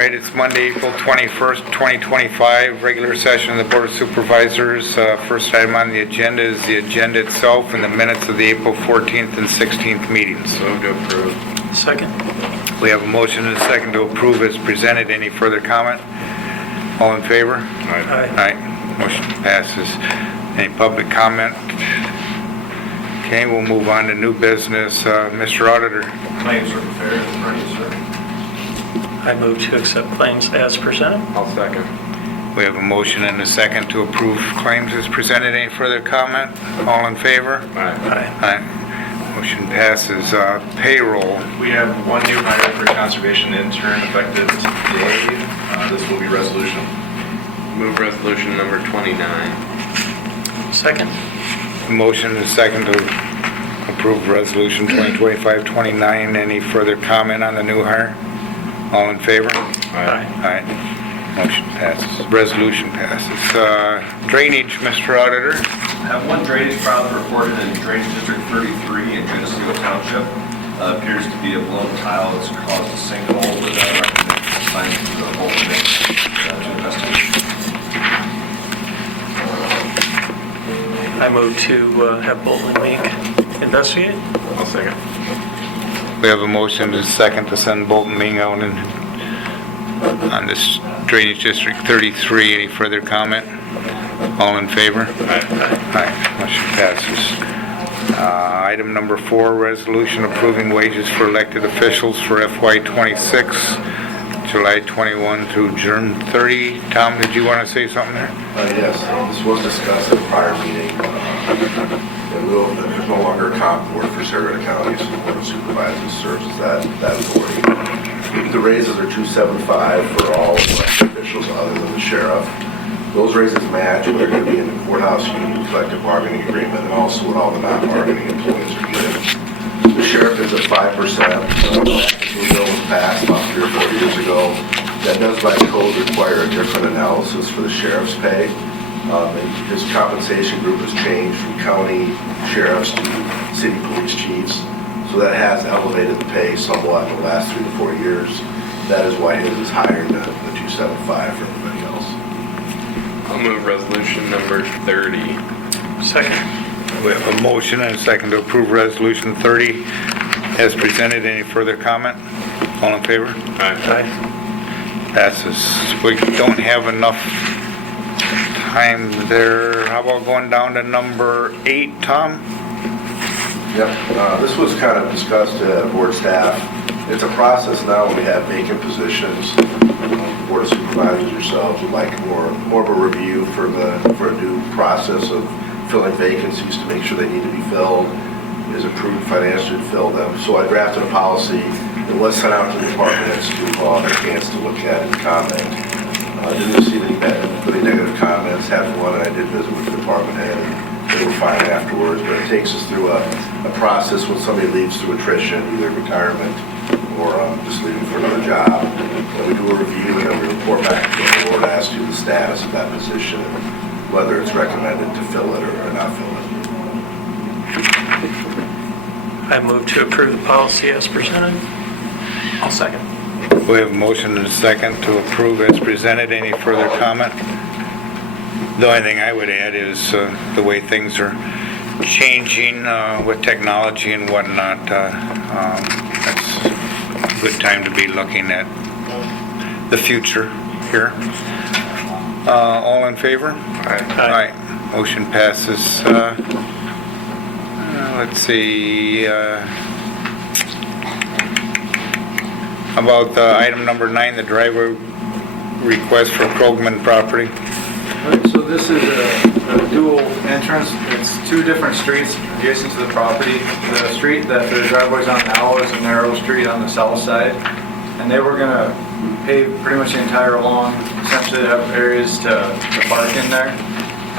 right, it's Monday, April 21st, 2025, regular session of the Board of Supervisors. First item on the agenda is the agenda itself and the minutes of the April 14th and 16th meetings. Move to approve. Second. We have a motion and a second to approve as presented. Any further comment? All in favor? Aye. Aye. Motion passes. Any public comment? Okay, we'll move on to new business. Mr. Auditor. Claims are prepared and ready, sir. I move to accept claims as presented. I'll second. We have a motion and a second to approve claims as presented. Any further comment? All in favor? Aye. Aye. Motion passes. Payroll. We have one new hire for conservation intern effective today. This will be resolution. Move resolution number 29. Second. Motion and a second to approve resolution 2025-29. Any further comment on the new hire? All in favor? Aye. Aye. Motion passes. Resolution passes. Drainage, Mr. Auditor. I have one drainage problem reported in Drainage District 33 in Geneseo Township. Appears to be a blown tile that's caused a sinkhole with that recommended assigned to the whole thing to investigate. I move to have Bolton Mink investigate. I'll second. We have a motion and a second to send Bolton Ming out on this Drainage District 33. Any further comment? All in favor? Aye. Motion passes. Item number 4, resolution approving wages for elected officials for FY26, July 21 through June 30. Tom, did you want to say something there? Yes, this was discussed at a prior meeting. There's no longer a comp board for Cerro Gordo County, so the Board of Supervisors serves as that authority. The raises are $275 for all elected officials other than the sheriff. Those raises match what they're going to be in the courthouse union collective bargaining agreement, and also what all the non-bargaining employees are getting. The sheriff is at 5%. That bill was passed about 3 or 4 years ago. That does by code require a different analysis for the sheriff's pay. His compensation group has changed from county sheriffs to city police chiefs. So that has elevated the pay somewhat in the last 3 to 4 years. That is why his is higher than the $275 for everybody else. I'll move resolution number 30. Second. We have a motion and a second to approve resolution 30 as presented. Any further comment? All in favor? Aye. Passes. We don't have enough time there. How about going down to number 8, Tom? Yep, this was kind of discussed at board staff. It's a process now when we have vacant positions. The Board of Supervisors yourselves would like more of a review for a new process of filling vacancies to make sure they need to be filled, is approved financially to fill them. So I drafted a policy that was sent out to the departments to have a chance to look at and comment. I didn't receive any really negative comments. Had one, and I did visit with the department head. They were fine afterwards, but it takes us through a process when somebody leaves through attrition, either retirement or just leaving for another job. And we do a review and then we report back to the board as to the status of that position, whether it's recommended to fill it or not fill it. I move to approve the policy as presented. I'll second. We have a motion and a second to approve as presented. Any further comment? The only thing I would add is the way things are changing with technology and whatnot. That's a good time to be looking at the future here. All in favor? Aye. Motion passes. Let's see. About item number 9, the driveway request for Krogman property. So this is a dual entrance. It's 2 different streets adjacent to the property. The street that the driveway's on now is a narrow street on the south side. And they were going to pave pretty much the entire lawn, essentially have areas to park in there.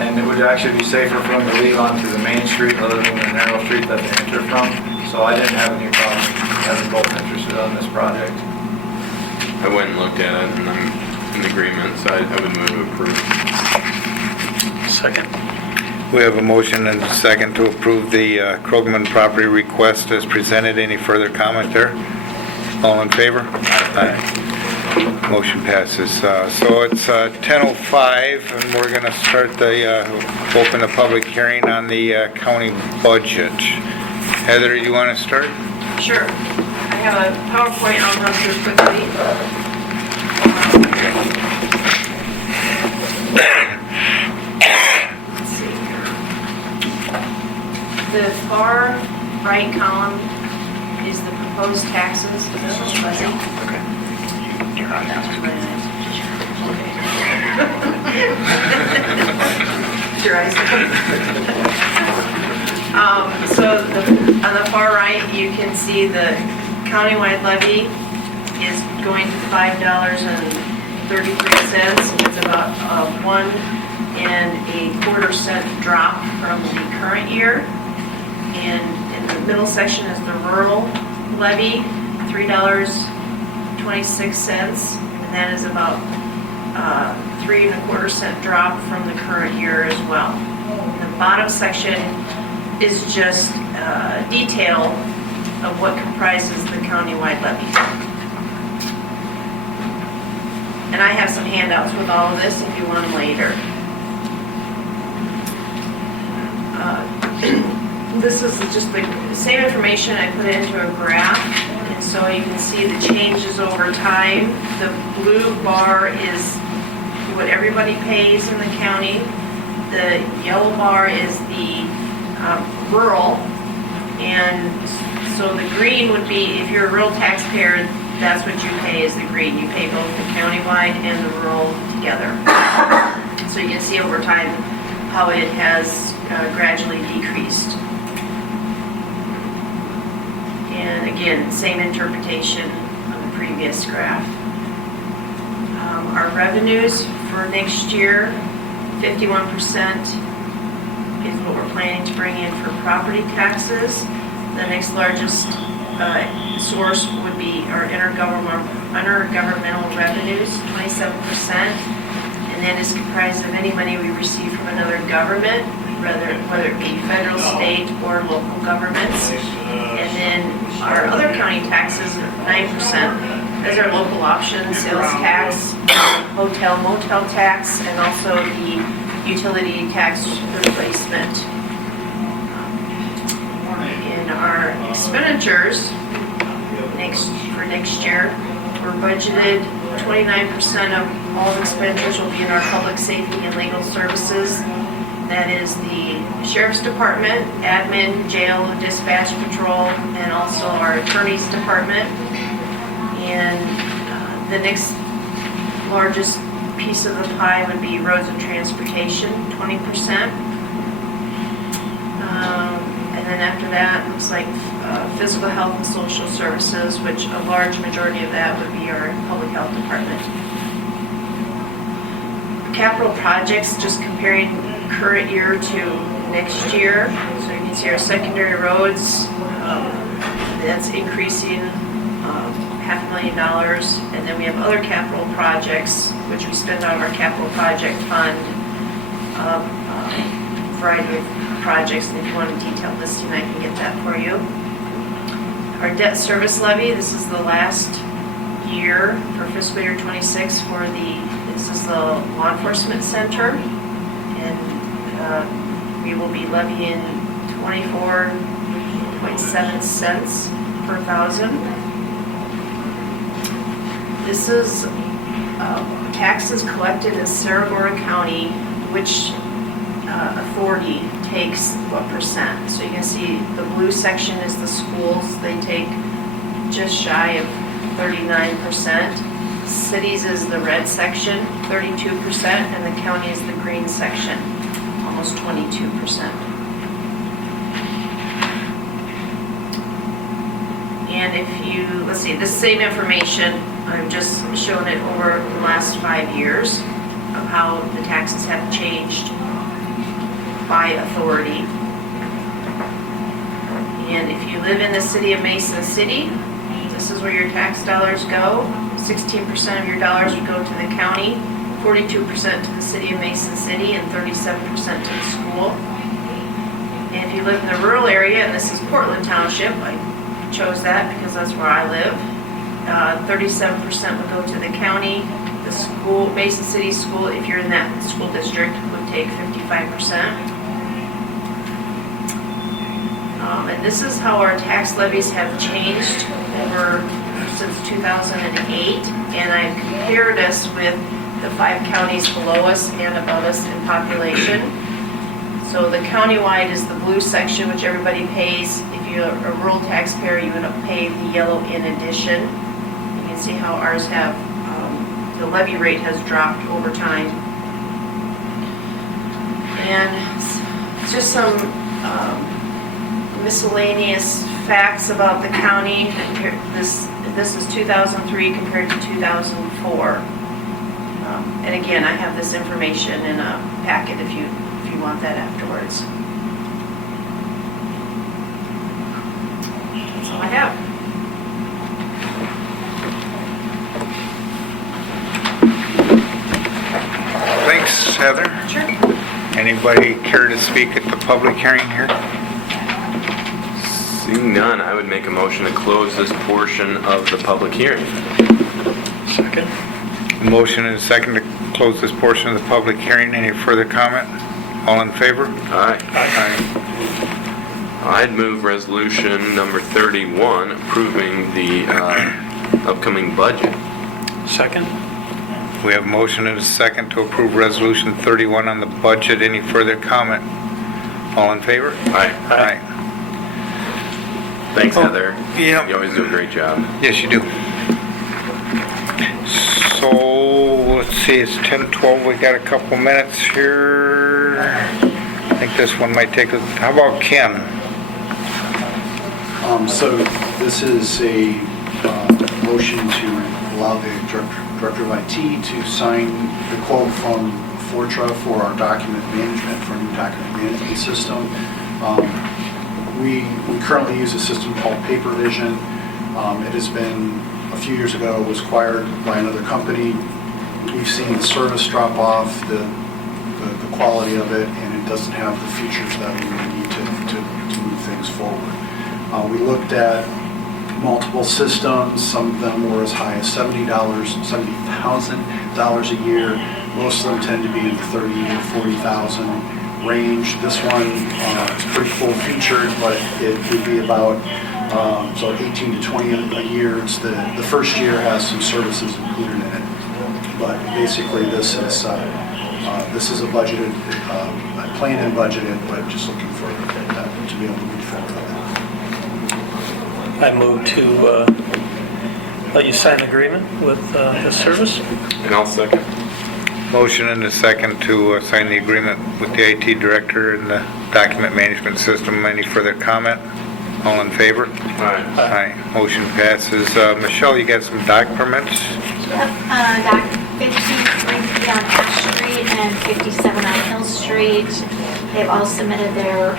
And it would actually be safer for them to leave onto the main street other than the narrow street that they enter from. So I didn't have any problem having both interested on this project. I went and looked at it and I'm in agreement, so I would move to approve. Second. We have a motion and a second to approve the Krogman property request as presented. Any further comment there? All in favor? Aye. Motion passes. So it's 10:05, and we're going to start open the public hearing on the county budget. Heather, you want to start? Sure. I have a PowerPoint I'll run through quickly. Let's see here. The far right column is the proposed taxes. This is fuzzy. Okay. You're on that. Your eyes. On the far right, you can see the countywide levy is going to $5.33. It's about a 1.25 cent drop from the current year. And in the middle section is the rural levy, $3.26, and that is about 3.25 cent drop from the current year as well. The bottom section is just detail of what comprises the countywide levy. And I have some handouts with all of this if you want them later. This is just the same information. I put it into a graph, and so you can see the changes over time. The blue bar is what everybody pays in the county. The yellow bar is the rural, and so the green would be, if you're a rural taxpayer, that's what you pay is the green. You pay both the countywide and the rural together. So you can see over time how it has gradually decreased. And again, same interpretation of the previous graph. Our revenues for next year, 51% is what we're planning to bring in for property taxes. The next largest source would be our intergovernmental revenues, 27%, and that is comprised of any money we receive from another government, whether it be federal, state, or local governments. And then our other county taxes are 9%. Those are local options, sales tax, hotel, motel tax, and also the utility tax replacement. In our expenditures for next year, we're budgeted 29% of all expenditures will be in our public safety and legal services. That is the sheriff's department, admin, jail, dispatch, patrol, and also our attorney's department. And the next largest piece of the pie would be roads and transportation, 20%. And then after that, looks like physical health and social services, which a large majority of that would be our public health department. Capital projects, just comparing current year to next year. So you can see our secondary roads, that's increasing $500,000. And then we have other capital projects, which we spend out of our capital project fund, a variety of projects. And if you want a detailed listing, I can get that for you. Our debt service levy, this is the last year for fiscal year 26 this is the law enforcement center. And we will be levying 24.7 cents per thousand. This is taxes collected in Cerro Gordo County, which authority takes what percent. So you can see the blue section is the schools. They take just shy of 39%. Cities is the red section, 32%, and the county is the green section, almost 22%. And if you, let's see, this same information, I'm just showing it over the last 5 years of how the taxes have changed by authority. And if you live in the city of Mason City, this is where your tax dollars go. 16% of your dollars would go to the county, 42% to the city of Mason City, and 37% to the school. And if you live in the rural area, and this is Portland Township, I chose that because that's where I live, 37% would go to the county. The school, Basin City School, if you're in that school district, would take 55%. And this is how our tax levies have changed since 2008. And I've compared us with the 5 counties below us and above us in population. So the countywide is the blue section, which everybody pays. If you're a rural taxpayer, you would pay the yellow in addition. You can see how ours have, the levy rate has dropped over time. And just some miscellaneous facts about the county. This is 2003 compared to 2004. And again, I have this information in a packet if you want that afterwards. That's all I have. Thanks, Heather. Sure. Anybody care to speak at the public hearing here? Seeing none, I would make a motion to close this portion of the public hearing. Second. Motion and a second to close this portion of the public hearing. Any further comment? All in favor? Aye. Aye. I'd move resolution number 31, approving the upcoming budget. Second. We have a motion and a second to approve resolution 31 on the budget. Any further comment? All in favor? Aye. Aye. Thanks, Heather. Yeah. You always do a great job. Yes, you do. So, let's see, it's 10:12, we got a couple minutes here. I think this one might take, how about Ken? So this is a motion to allow the Director of IT to sign the quote from Fortra for our document management, for a new document management system. We currently use a system called PaperVision. It has been, a few years ago, was acquired by another company. We've seen the service drop off, the quality of it, and it doesn't have the features that we need to move things forward. We looked at multiple systems. Some of them were as high as $70,000 a year. Most of them tend to be in the $30,000 to $40,000 range. This one is pretty full featured, but it would be about 18 to 20 a year. It's the first year has some services included in it, but basically this is a budgeted, planned and budgeted, but just looking for that to be able to move forward with it. I move to let you sign the agreement with this service. And I'll second. Motion and a second to sign the agreement with the IT director and the document management system. Any further comment? All in favor? Aye. Aye. Motion passes. Michelle, you got some dock permits? Yep, Dock 53 on Ash Street and 57 on Hill Street. They've all submitted their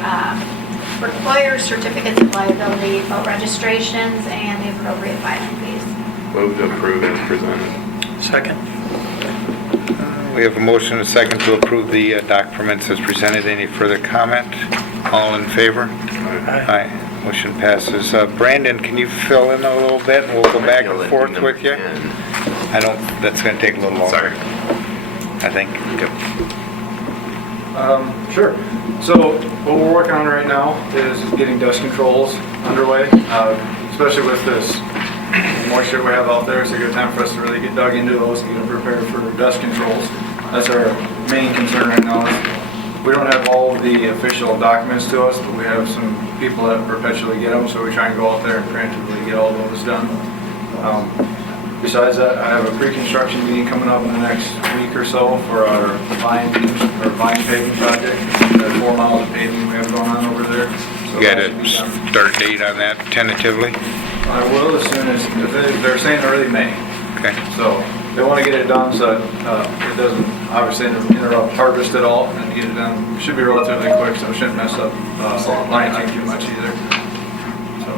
required certificates of liability, boat registrations, and the appropriate filing fees. Move to approve as presented. Second. We have a motion and a second to approve the dock permits as presented. Any further comment? All in favor? Aye. Motion passes. Brandon, can you fill in a little bit and we'll go back and forth with you? That's going to take a little longer. Sorry. I think. Sure. So what we're working on right now is getting dust controls underway, especially with this moisture we have out there. It's a good time for us to really get dug into those and get them prepared for dust controls. That's our main concern right now. We don't have all of the official documents to us, but we have some people that perpetually get them, so we try and go out there and preemptively get all those done. Besides that, I have a pre-construction meeting coming up in the next week or so for our vine paving project. That 4 miles of paving we have going on over there. So You got that a should be done. start date on that tentatively? I will as soon as, they're saying early May. Okay. So they want to get it done so it doesn't obviously interrupt harvest at all, and get it done. It should be relatively quick, so it shouldn't mess up lining too much either. So,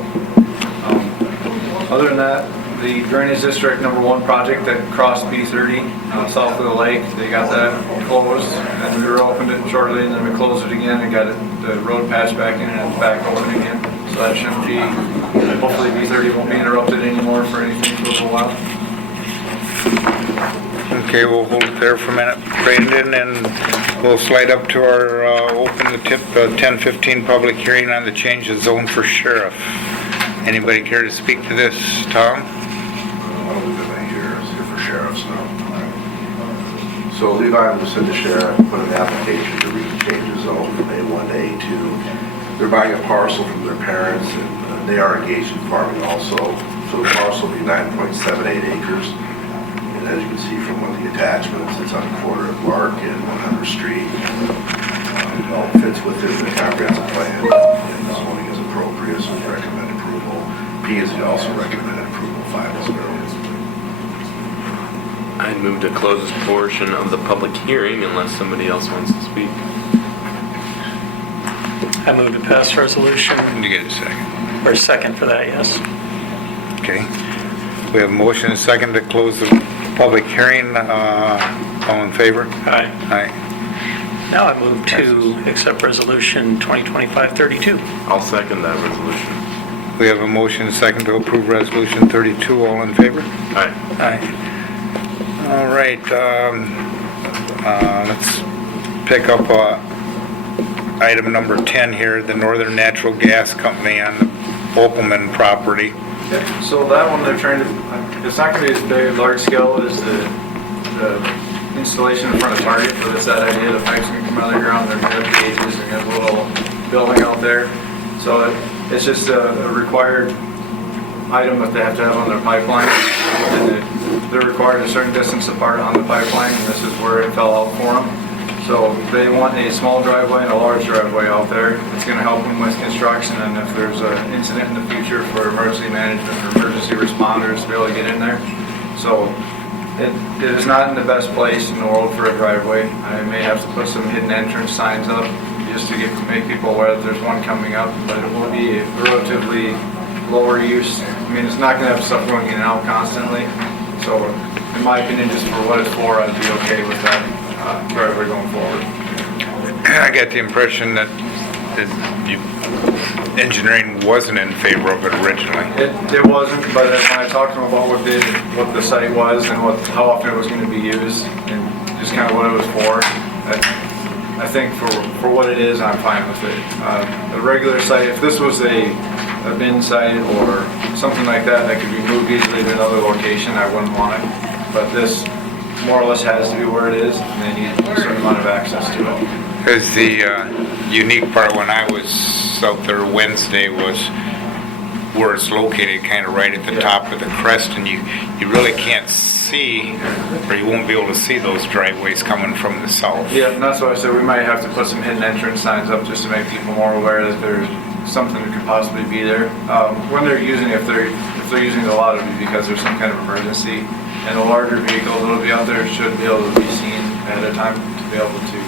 other than that, the Drainage District #1 project that crossed B30 south of the lake, they got that closed, and we reopened it shortly, and then we closed it again and got the road patched back in and it's back open again. So that shouldn't be hopefully B30 won't be interrupted anymore for anything for a little while. Okay, we'll hold it there for a minute, Brandon, and we'll slide up to our, open the 10:15 public hearing on the change of zone for sheriff. Anybody care to speak to this, Tom? I don't believe anybody here is here for sheriffs now. So Levi was sent to sheriff, put an application to change the zone from A1 to A2. They're buying a parcel from their parents, and they are engaged in farming also. So the parcel will be 9.78 acres. And as you can see from one of the attachments, it's on the corner of Lark and 100th Street. It all fits within the comprehensive plan, and the zoning is appropriate, so we recommend approval. P&Z also recommended approval 5-0. I'd move to close this portion of the public hearing unless somebody else wants to speak. I move to pass resolution, Can you get a second? or second for that, yes. Okay. We have a motion and a second to close the public hearing. All in favor? Aye. Aye. Now I move to accept resolution 2025-32. I'll second that resolution. We have a motion and a second to approve resolution 32. All in favor? Aye. Aye. All right, let's pick up item number 10 here, the Northern Natural Gas Company on the Opelman property. So that one, they're trying to, it's not going to be as big, large scale as the installation in front of Target, but it's that idea, the pipes can come out of the ground, they're going to have gauges, they're going to have a little building out there. So it's just a required item that they have to have on their pipeline. And they're required a certain distance apart on the pipeline, and this is where it fell out for them. So they want a small driveway and a large driveway out there. It's going to help them with construction, and if there's an incident in the future for emergency management or emergency responders to be able to get in there. So it is not in the best place in the world for a driveway. I may have to put some hidden entrance signs up just to make people aware that there's one coming up, but it will be a relatively lower use. I mean, it's not going to have stuff going in and out constantly. So in my opinion, just for what it's for, I'd be okay with that driveway going forward. I got the impression that engineering wasn't in favor of it originally. It wasn't, but when I talked to them about what the site was and how often it was going to be used and just kind of what it was for, I think for what it is, I'm fine with it. A regular site, if this was a bin site or something like that that could be moved easily to another location, I wouldn't want it. But this more or less has to be where it is, and they need a certain amount of access to it. Because the unique part when I was out there Wednesday was where it's located, kind of right at the top of the crest, and you really can't see, or you won't be able to see those driveways coming from the south. Yeah, and that's why I said we might have to put some hidden entrance signs up just to make people more aware that there's something that could possibly be there. When they're using it, if they're using it a lot, it'll be because there's some kind of emergency. And the larger vehicles that'll be out there should be able to be seen ahead of time to be able to,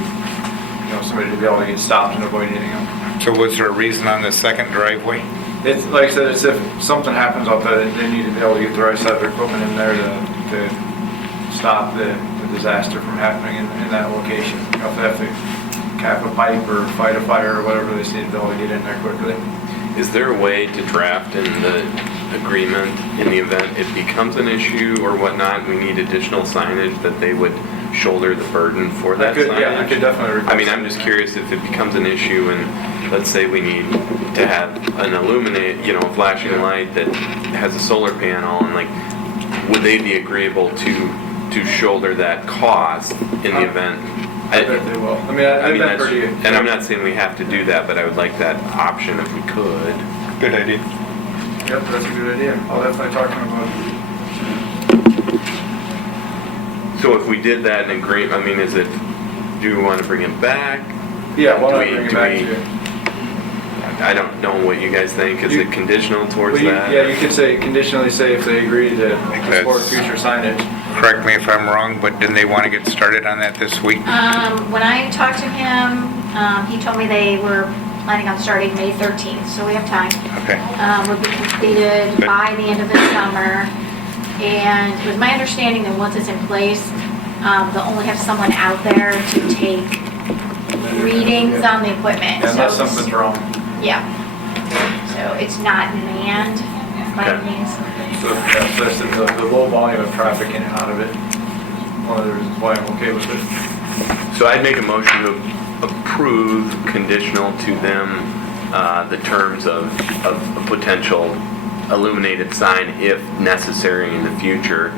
somebody to be able to get stopped and avoid hitting them. So was there a reason on the second driveway? It's like I said, it's if something happens out there, they need to be able to get the right side of their equipment in there to stop the disaster from happening in that location. If they have to cap a pipe or fight a fire or whatever, they just need to be able to get in there quickly. Is there a way to draft in the agreement in the event it becomes an issue or whatnot, we need additional signage that they would shoulder the burden for that signage? Yeah, I could definitely request. I mean, I'm just curious if it becomes an issue and let's say we need to have an a flashing light that has a solar panel and would they be agreeable to shoulder that cost in the event? I bet they will. I mean, that's, and I'm not saying we have to do that, but I would like that option if we could. Good idea. Yep, that's a good idea. I'll definitely talk to them about it. So if we did that in agreement, I mean, do we want to bring it back? Yeah, why Do not we- bring it do back we- to you? I don't know what you guys think. Is it conditional towards that? Yeah, you could conditionally say if they agree to support That's- future signage. Correct me if I'm wrong, but didn't they want to get started on that this week? When I talked to him, he told me they were planning on starting May 13th, so we have time. Okay. Would be completed Good. by the end of the summer. And it was my understanding that once it's in place, they'll only have someone out there to take readings on the equipment. Unless So it's- something's wrong. Yeah. So it's not manned. by Okay. means. So that's the low volume of traffic in and out of it. One of the reasons why I'm okay with it. So I'd make a motion to approve conditional to them, the terms of a potential illuminated sign if necessary in the future.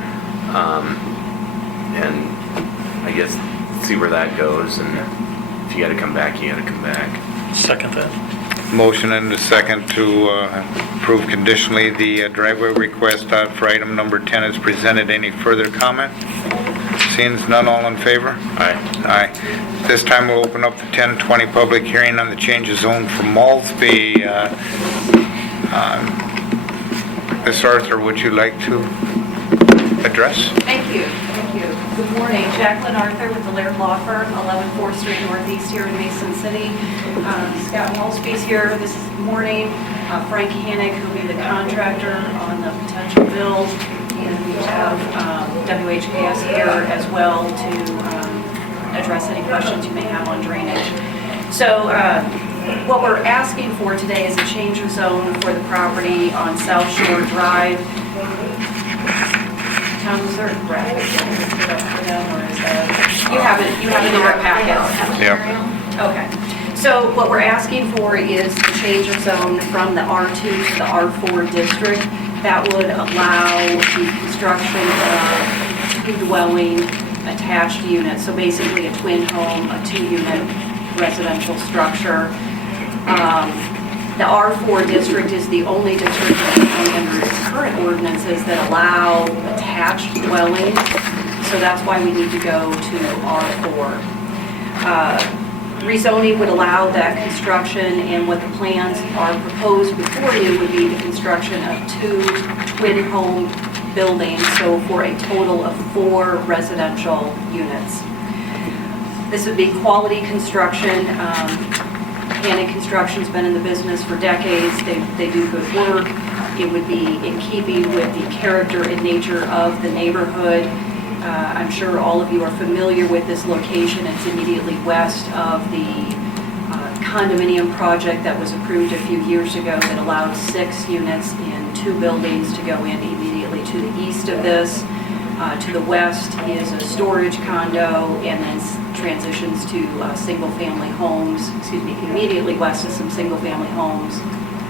And I guess see where that goes, and if you gotta come back, you gotta come back. Second that. Motion and a second to approve conditionally the driveway request for item number 10 is presented. Any further comment? Seeing none, all in favor? Aye. Aye. This time we'll open up the 10:20 public hearing on the change of zone for Malsby. Ms. Arthur, would you like to address? Thank you. Good morning. Jacqueline Arthur with the Laird Law Firm, 11 4th Street Northeast here in Mason City. Scott Malsby's here this morning. Frank Hannick, who'll be the contractor on the potential build. And we have WHKS here as well to address any questions you may have on drainage. So what we're asking for today is a change of zone for the property on South Shore Drive. Tom, is there a graphic for them, or is that, you have it in your packet? Yep. Okay. So what we're asking for is the change of zone from the R2 to the R4 district. That would allow the construction of two-dwelling attached units, so basically a twin home, a two-unit residential structure. The R4 district is the only district in the county under its current ordinances that allow attached dwellings, so that's why we need to go to R4. Rezoning would allow that construction, and what the plans are proposed before you would be the construction of two twin home buildings, so for a total of 4 residential units. This would be quality construction. Hannick Construction's been in the business for decades. They do good work. It would be in keeping with the character and nature of the neighborhood. I'm sure all of you are familiar with this location. It's immediately west of the condominium project that was approved a few years ago that allowed 6 units in 2 buildings to go in immediately to the east of this. To the west is a storage condo, and then transitions to single-family homes. Immediately west is some single-family homes,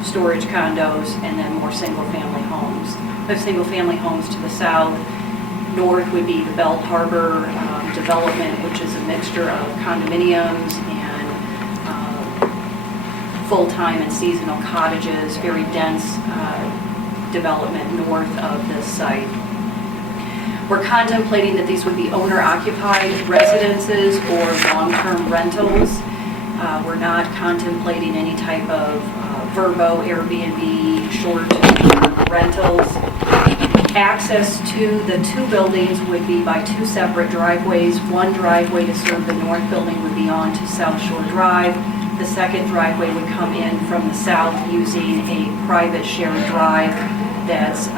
storage condos, and then more single-family homes. There's single-family homes to the south. North would be the Belt Harbor development, which is a mixture of condominiums and full-time and seasonal cottages, very dense development north of this site. We're contemplating that these would be owner-occupied residences or long-term rentals. We're not contemplating any type of Verbo, Airbnb, short rentals. Access to the 2 buildings would be by 2 separate driveways. One driveway to serve the north building would be on to South Shore Drive. The second driveway would come in from the south using a private shared drive that's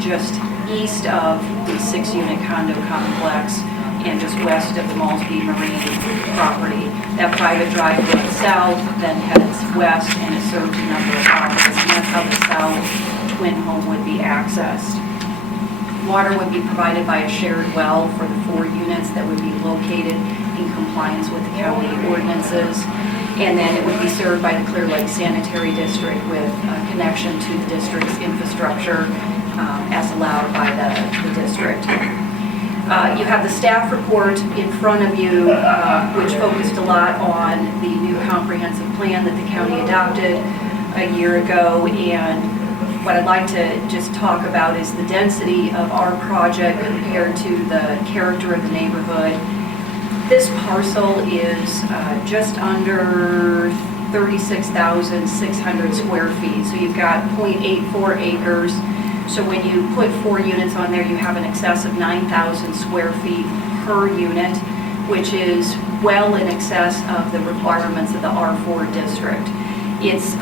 just east of the 6-unit condo complex and just west of the Malsby Marine property. That private drive goes south, then heads west, and it serves a number of properties, and that's how the south twin home would be accessed. Water would be provided by a shared well for the 4 units that would be located in compliance with the county ordinances. And then it would be served by the Clear Lake Sanitary District with a connection to the district's infrastructure as allowed by the district. You have the staff report in front of you, which focused a lot on the new comprehensive plan that the county adopted a year ago. And what I'd like to just talk about is the density of our project compared to the character of the neighborhood. This parcel is just under 36,600 square feet. So you've got 0.84 acres. So when you put 4 units on there, you have an excess of 9,000 square feet per unit, which is well in excess of the requirements of the R4 district. It's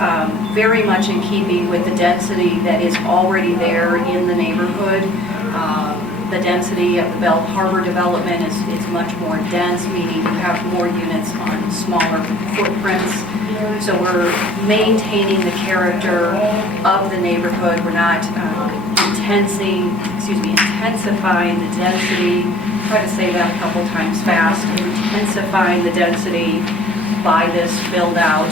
very much in keeping with the density that is already there in the neighborhood. The density of the Belt Harbor development is much more dense, meaning you have more units on smaller footprints. So we're maintaining the character of the neighborhood. We're not intensifying the density. Try to say that a couple times fast. Intensifying the density by this build out.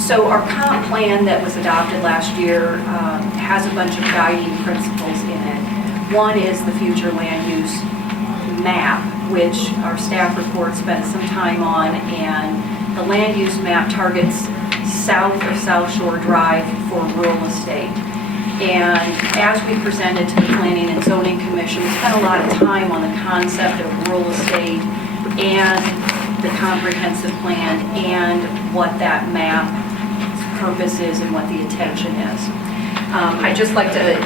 So our comp plan that was adopted last year has a bunch of guiding principles in it. One is the future land use map, which our staff report spent some time on, and the land use map targets south of South Shore Drive for rural estate. And as we presented to the Planning and Zoning Commission, we spent a lot of time on the concept of rural estate and the comprehensive plan and what that map purpose is and what the intention is. I'd just like to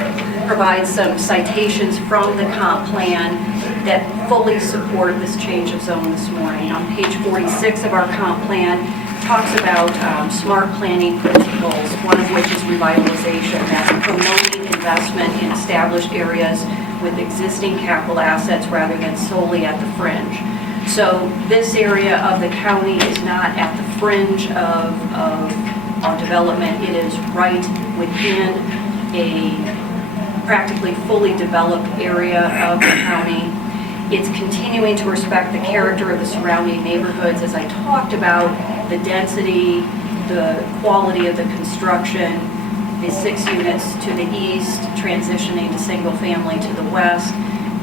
provide some citations from the comp plan that fully support this change of zone this morning. On page 46 of our comp plan, talks about smart planning principles, one of which is revitalization. That's promoting investment in established areas with existing capital assets rather than solely at the fringe. So this area of the county is not at the fringe of our development. It is right within a practically fully developed area of the county. It's continuing to respect the character of the surrounding neighborhoods, as I talked about, the density, the quality of the construction, the 6 units to the east, transitioning to single family to the west.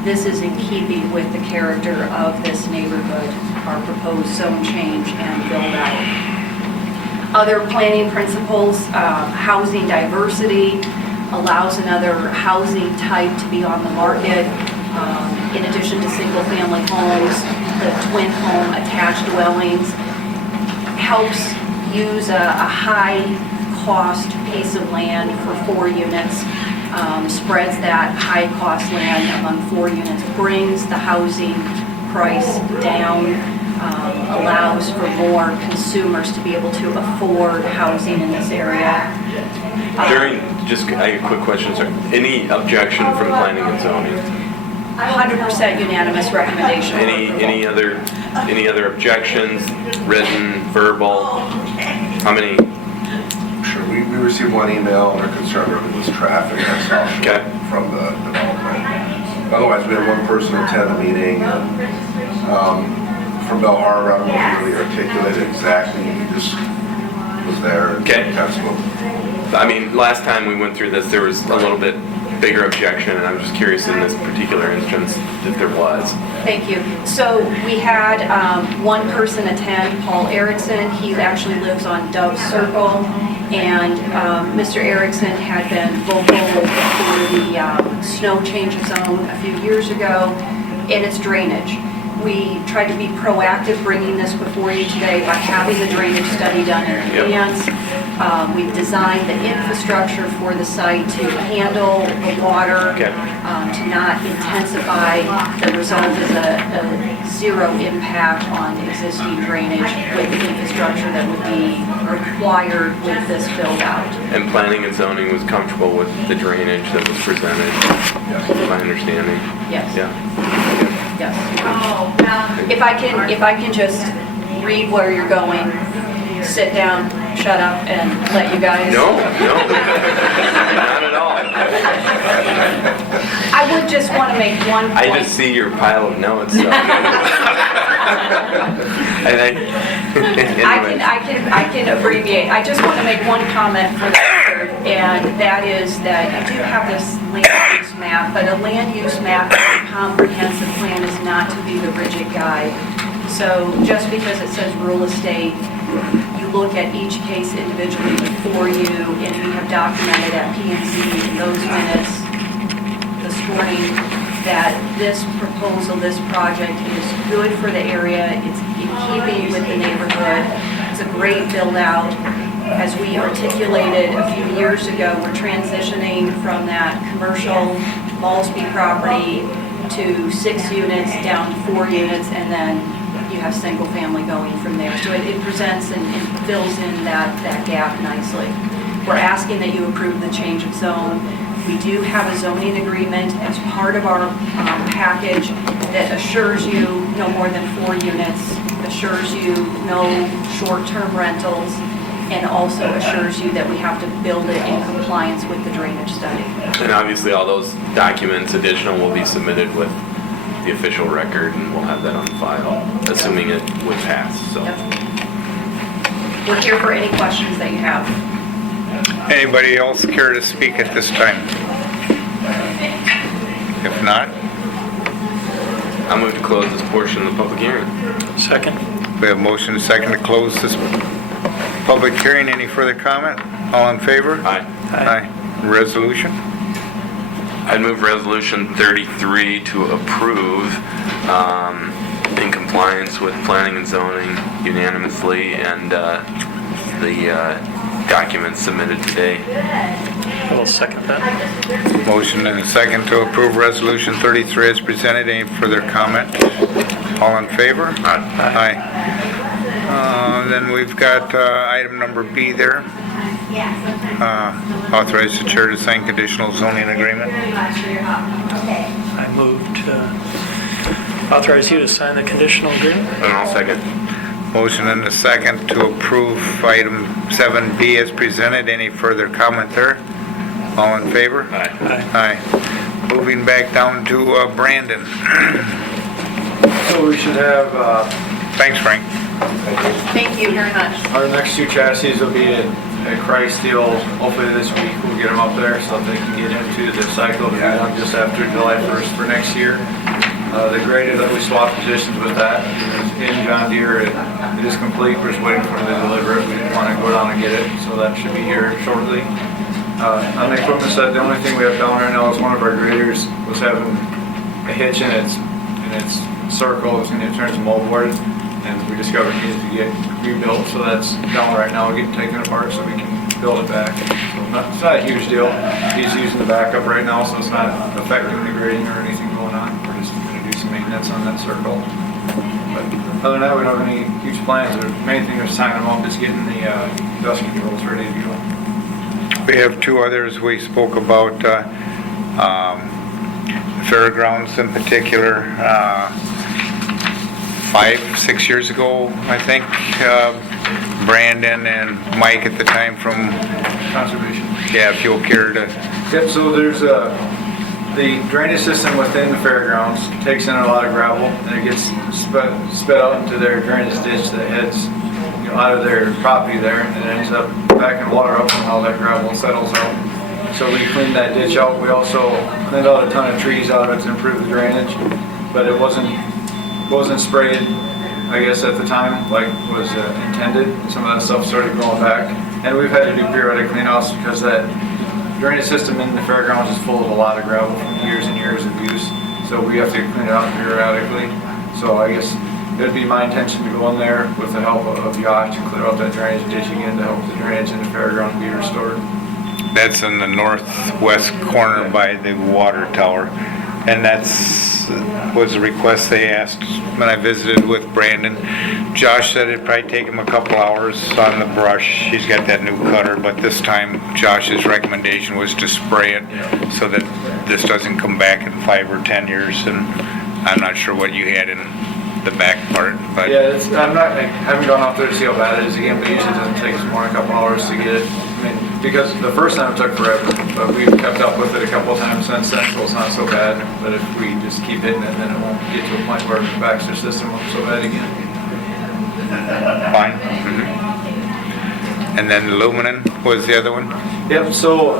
This is in keeping with the character of this neighborhood, our proposed zone change and build out. Other planning principles, housing diversity, allows another housing type to be on the market. In addition to single family homes, the twin home attached dwellings, helps use a high cost piece of land for 4 units, spreads that high cost land among 4 units, brings the housing price down, allows for more consumers to be able to afford housing in this area. I have a quick question, sir. Any objection from planning and zoning? 100% unanimous recommendation. Any other objections, written, verbal? How many? Sure, we received one email, and our concern really was traffic on South Shore Okay. from the development. Otherwise, we had one person attend the meeting, and from Bell Harbor, I don't know if he really articulated exactly, he just was there and Okay. kind of spoke. I mean, last time we went through this, there was a little bit bigger objection, and I'm just curious in this particular instance if there was. Thank you. So we had one person attend, Paul Erickson. He actually lives on Dove Circle. And Mr. Erickson had been vocal for the snow change of zone a few years ago, and it's drainage. We tried to be proactive bringing this before you today by having the drainage study done in advance. We've designed the infrastructure for the site to handle the water, to not intensify. The result is a zero impact on existing drainage with the infrastructure that would be required with this build out. And planning and zoning was comfortable with the drainage that was presented, my understanding. Yes. Yeah. Yes. If I can just read where you're going, sit down, shut up, and let you guys. No, not at all. I would just want to make one point. I just see your pile of notes. So. I can abbreviate. I just want to make one comment for the record, and that is that you do have this land use map, but a land use map, a comprehensive plan, is not to be the rigid guide. So just because it says real estate, you look at each case individually before you, and we have documented at P&Z in those minutes this morning that this proposal, this project is good for the area, it's in keeping with the neighborhood, it's a great build out. As we articulated a few years ago, we're transitioning from that commercial Malsby property to 6 units down to 4 units, and then you have single family going from there. So it presents and fills in that gap nicely. We're asking that you approve the change of zone. We do have a zoning agreement as part of our package that assures you no more than 4 units. The assures you no short-term rentals, and also assures you that we have to build it in compliance with the drainage study. And obviously, all those documents additional will be submitted with the official record, and we'll have that on file, assuming it would pass, so. Yep. We're here for any questions that you have. Anybody else care to speak at this time? If not, I'll move to close this portion of the public hearing. Second? we have motion and second to close this public hearing. Any further comment? All in favor? Aye. Aye. Resolution? I'd move resolution 33 to approve in compliance with planning and zoning unanimously and the documents submitted today. I will second that. Motion and a second to approve resolution 33 as presented. Any further comment? All in favor? Aye. Then we've got item number B there. Authorize the chair to sign conditional zoning agreement. I move to authorize you to sign the conditional agreement. And I'll second. Motion and a second to approve item 7B as presented. Any further comment there? All in favor? Aye. Aye. Moving back down to Brandon. So we should have, Thanks, Frank. Thank you very much. our next two chassis will be at Christ Steel, hopefully this week. We'll get them up there so that they can get into the cycle to be done just after July 1st for next year. The grader that we swapped positions with that is in John Deere. It is complete. We're just waiting for them to deliver it. We didn't want to go down and get it, so that should be here shortly. On the equipment side, the only thing we have down right now is one of our graders was having a hitch in its circle. It was going to turn to moldboard, and we discovered it needed to get rebuilt, so that's down right now, getting taken apart so we can build it back. So it's not a huge deal. He's using the backup right now, so it's not affecting the grading or anything going on. We're just going to do some maintenance on that circle. But other than that, we don't have any huge plans. The main thing is signing them up is getting the dust controls ready to go. We have two others we spoke about, fairgrounds in particular. 5-6 years ago, I think, Brandon and Mike at the time from, Conservation. if you'll care to, Yep, so there's the drainage system within the fairgrounds takes in a lot of gravel, and it gets sped out into their drainage ditch that heads out of their property there, and it ends up backing water up and all that gravel settles out. So we cleaned that ditch out. We also cleaned out a ton of trees out of it to improve the drainage, but it wasn't sprayed, I guess, at the time like was intended. Some of that stuff started growing back, and we've had to do periodic cleanouts because that drainage system in the fairgrounds is full of a lot of gravel from years and years of use, so we have to clean it out periodically. So I guess it would be my intention to go in there with the help of Josh to clear out that drainage ditch again to help the drainage in the fairground be restored. that's in the northwest corner by the water tower. And was a request they asked when I visited with Brandon. Josh said it'd probably take him a couple hours on the brush. He's got that new cutter, but this time Josh's recommendation was to spray it so that this doesn't come back in 5 or 10 years. And I'm not sure what you had in the back part, but Yeah, I haven't gone out there to see how bad it is again, but usually it doesn't take us more than a couple hours to get it. I mean, because the first time it took forever, but we've kept up with it a couple of times since then, so it's not so bad. But if we just keep hitting it, then it won't get to a point where the Baxter system won't be so bad again. fine. And then Lumen was the other one? Yep, so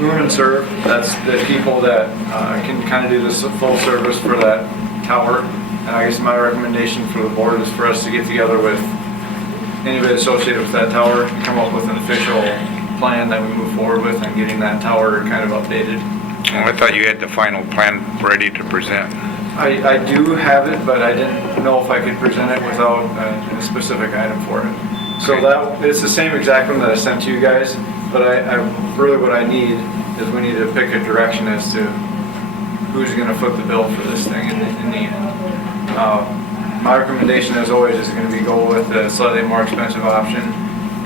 Lumen Serve, that's the people that can kind of do this full service for that tower. And I guess my recommendation for the board is for us to get together with anybody associated with that tower and come up with an official plan that we move forward with and getting that tower kind of updated. I thought you had the final plan ready to present. I do have it, but I didn't know if I could present it without a specific item for it. So it's the same exact one that I sent to you guys, but I really what I need is we need to pick a direction as to who's going to foot the bill for this thing in the end. My recommendation, as always, is going to be go with the slightly more expensive option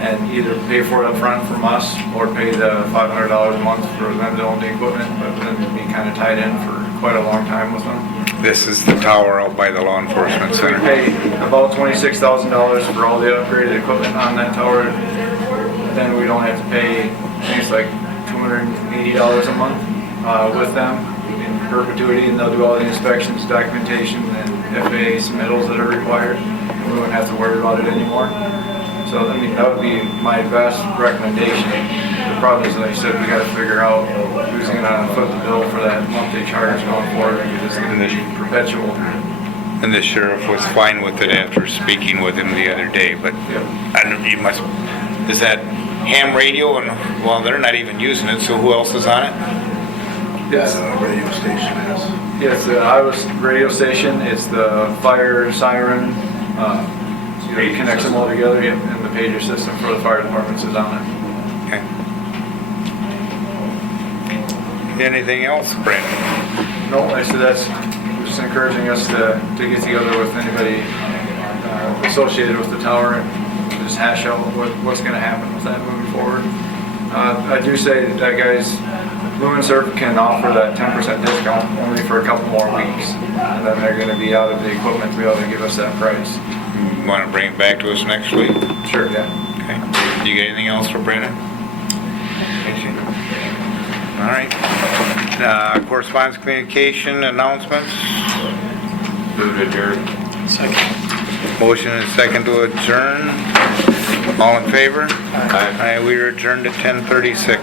and either pay for it up front from us or pay the $500 a month for them to own the equipment, but then be kind of tied in for quite a long time with them. This is the tower out by the law enforcement We center. pay about $26,000 for all the upgraded equipment on that tower. Then we don't have to pay, I think it's like $280 a month with them in perpetuity, and they'll do all the inspections, documentation, and FAA submittals that are required. And we wouldn't have to worry about it anymore. So, I mean, that would be my best recommendation. The problem is, like I said, we gotta figure out who's gonna foot the bill for that monthly charge going forward, because it's gonna be perpetual. And the sheriff was fine with it after speaking with him the other day, but I don't, you must, is that ham radio? And, well, they're not even using it, so who else is on it? Yes. Radio station is. Yes, the Iowa radio station, it's the fire siren, it connects them all together, yep, and the pager system for the fire departments is on it. Okay. Anything else, Brandon? No, like I said, that's just encouraging us to get together with anybody associated with the tower and just hash out what's gonna happen with that moving forward. I do say that guys, Lumensurf can offer that 10% discount only for a couple more weeks, and then they're gonna be out of the equipment to be able to give us that price. Want to bring it back to us next week? Sure, yeah. Okay. You got anything else for Brandon? All right. Correspondence, communication, announcements. Move to adjourn. Second. Motion and second to adjourn. All in favor? Aye. We are adjourned at 10:36.